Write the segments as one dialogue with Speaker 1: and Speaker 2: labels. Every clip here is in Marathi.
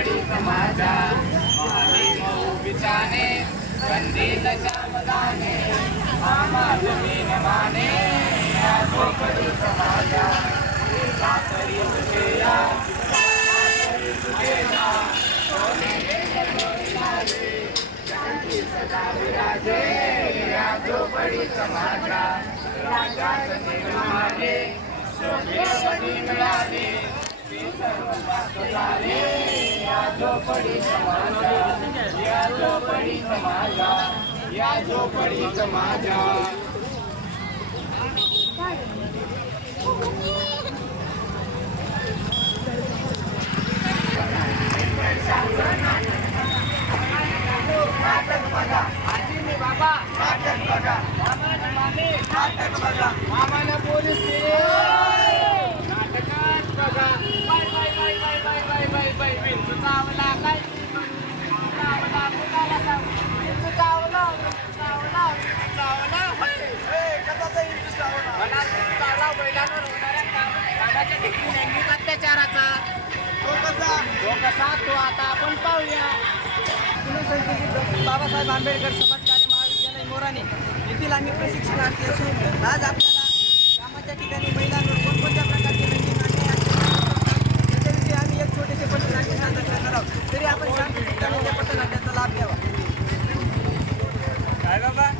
Speaker 1: बळी समाजा माने मऊ पिताने कंदील शामदाने मामा तुम्ही न माने बळी समाजा कातरी तुझेया कातरी तुझेया सोने सदा विराजे या झोपडी समाजा राजा निर्माणे सोने मिळाले सर्व झोपडी समाजा या झोपडी समाजा या झोपडी समाजा आजी मी बाबा नाटक बघा मामाने मामे नाटक बघा मामाने पोलीस लैंगिक अत्याचाराचा. तो कसा तो आता आपण पाहूया.
Speaker 2: बाबासाहेब आंबेडकर समाजकार्य महाविद्यालय मोराने येथील आम्ही प्रशिक्षणार्थी असून आज आपल्याला कामाच्या ठिकाणी महिलांवर कोणकोणत्या प्रकारचे लैंगिक अन्याय त्याच्याविषयी आम्ही एक छोटेसे पथनाट्य सादर करणार आहोत. तरी आपण शांतचित्ताने त्या पटनाट्याचा लाभ घ्यावा.
Speaker 1: काय बाबा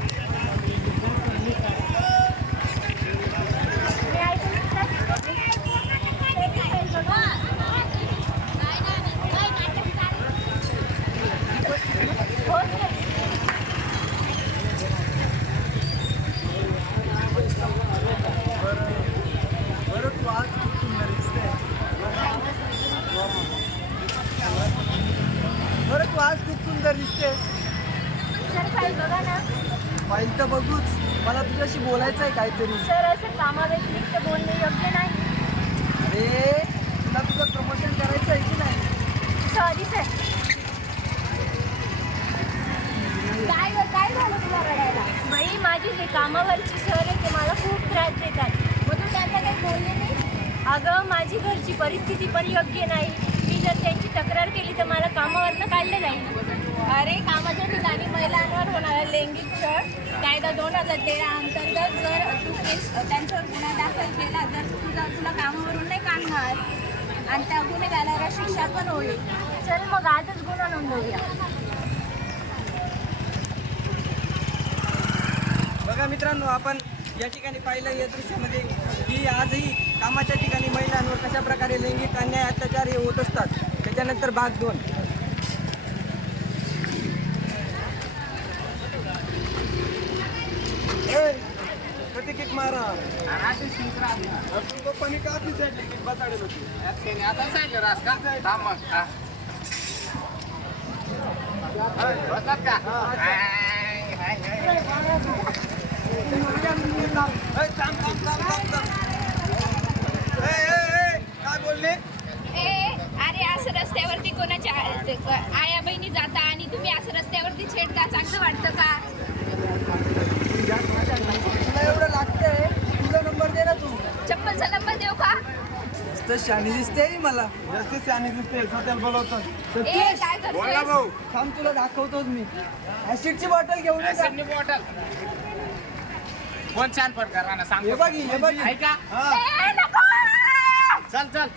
Speaker 2: बरं तू आज खूप सुंदर दिसते बरं तू आज खूप सुंदर दिसतेस. पाहिजे तर बघूच. मला तुझ्याशी बोलायचं आहे काहीतरी.
Speaker 3: सर असं कामाव्यतिरिक्त बोलणे योग्य नाही.
Speaker 2: अरे तुला तुझं प्रमोशन करायचं आहे की नाही?
Speaker 3: सॉरी सर काय झालं तुला रडायला? बाई माझी जे कामावरची सर आहे ते मला खूप त्रास देतात. मग तू त्यांना काही बोलले नाही? अगं माझी घरची परिस्थिती पण योग्य नाही. मी जर त्यांची तक्रार केली तर मला कामावरनं काढलं जाईल. अरे कामाच्या ठिकाणी महिलांवर होणारा लैंगिक छळ. कायदा दोन हजार तेरा अंतर्गत जर तू केस त्यांच्यावर गुन्हा दाखल केला तर तुझा तुला कामावरून नाही काढणार. आणि त्या गुन्हेगाराला शिक्षा पण होईल. चल मग आजच गुन्हा नोंदवूया.
Speaker 2: बघा मित्रांनो आपण या ठिकाणी पाहिलं या दृश्यामध्ये की आजही कामाच्या ठिकाणी कशा प्रकारे लैंगिक अन्याय अत्याचार हे होत असतात. त्याच्यानंतर भाग दोन. किक मारा पप्पानी का बसाडेल होती
Speaker 1: आता सांगितलं रास का? थांब मग. बसलात का हाय, हाय, हाय.
Speaker 2: काय बोलले
Speaker 4: ए अरे असं रस्त्यावरती कोणाच्या आया बहिणी जाता आणि तुम्ही असं रस्त्यावरती छेडता चांगलं वाटतं का
Speaker 2: तुला एवढं लागतंय तुझा नंबर दे ना तू
Speaker 4: चप्पलचा नंबर देऊ का
Speaker 2: तर शानी दिसते मला. जास्त शानी दिसते स्वतःला बोलवतो.
Speaker 4: ए काय
Speaker 1: बोल ना
Speaker 4: करतोय
Speaker 1: भाऊ.
Speaker 2: थांब तुला दाखवतोच मी. ऍसिडची बॉटल घेऊन ये.
Speaker 1: ऍसिडनी बॉटल. कोण छान प्रकार ना
Speaker 2: हे
Speaker 1: सांगतो
Speaker 2: बघ ही, हे बघ. ही.
Speaker 1: ऐका.
Speaker 2: हा.
Speaker 4: ए, नको!
Speaker 1: चल चल.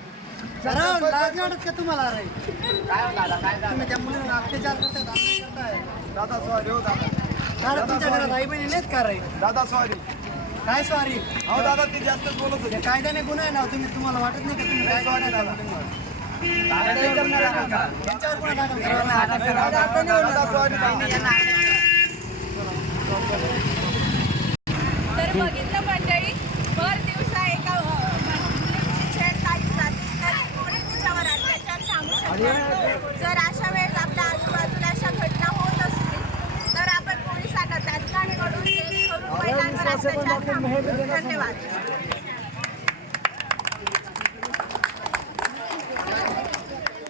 Speaker 2: जरा लाज वाटत का तुम्हाला? अरे.
Speaker 1: काय हो दादा काय झालं?
Speaker 2: तुम्ही त्या मुलींना अत्याचार करताय अन्याय करताय दादा सॉरी हो दादा. तुमच्या घरात आई बहिणी नाहीत का रे?
Speaker 5: दादा सॉरी.
Speaker 2: काय सॉरी
Speaker 5: अहो दादा ते जास्तच बोलत होते
Speaker 2: कायद्याने गुन्हा आहे ना तुम्ही तुम्हाला वाटत नाही का तुम्ही काय
Speaker 5: सॉरी दादा
Speaker 2: दाखल
Speaker 5: सॉरी दादा
Speaker 4: तर बघितलं धन्यवाद